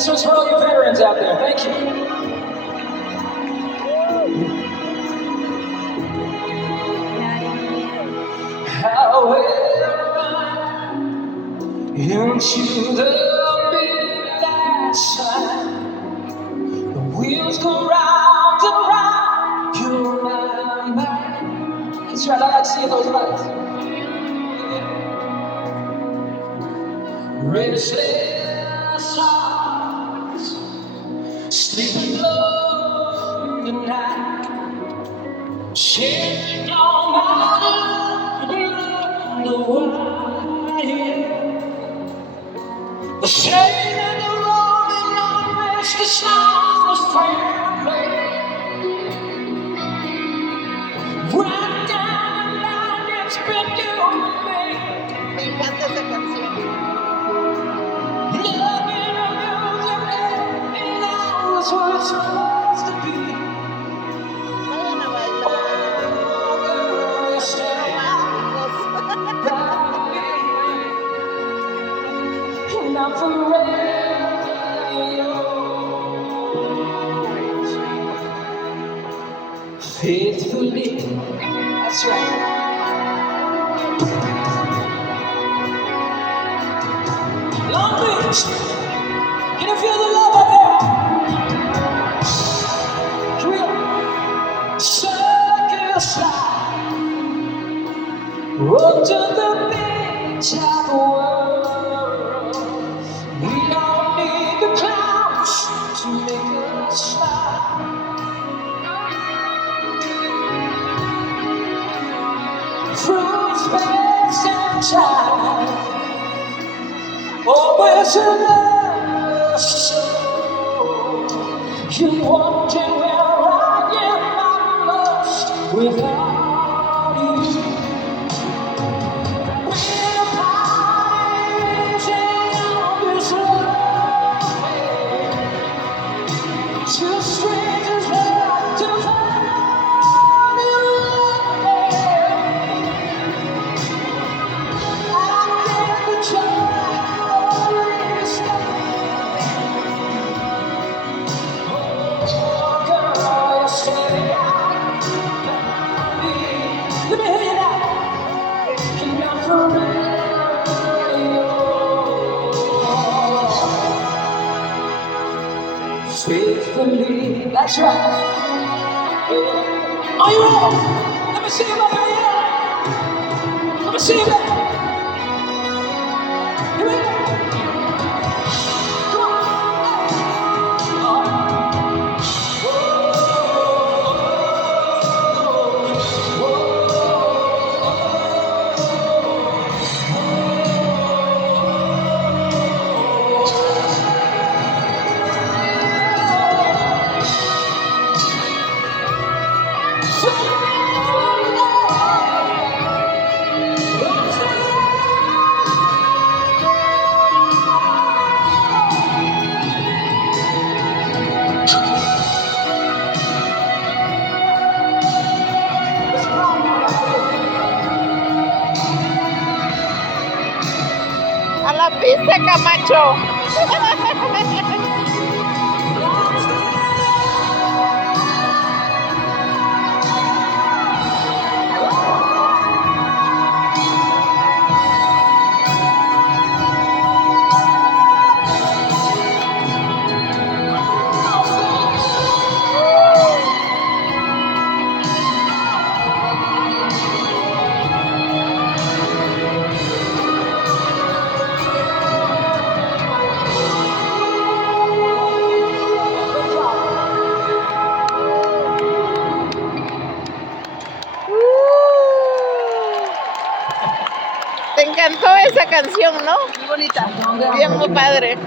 This one's for all you veterans out there. Thank you. However, into the midnight sun, the wheels go round and round your mind. That's right, I like seeing those lights. Restless hearts, sleeping low in the night, shaking all night along the wire. The shade and the rolling on restless songs family. Right down the line, it's been you and me. Me encanta esa canción. Loving a music and knows what it's supposed to be. Vayan a bailar. Oh, girl, stay Románticos. by me. And I'm forever yours. Faithfully, that's right. Long Beach, can you feel the love out there? Here we go. Circus slide, up to the beach of the world. We don't need the clouds to make us smile. Through space and time, always another soul. You wonder where I am, I'm lost without you. When a party's on this love, two strangers love to find you. I get the joy of this love. Oh, girl, you stay out by me. Let me hear you now. And I'm forever yours. Faithfully, that's right. Are you ready? Let me see you up in the air. Let me see you back. Here we go. Come on. Hey. All right. A la pista, Camacho. Te encantó esa canción, ¿no? Muy bonita. Bien, muy padre.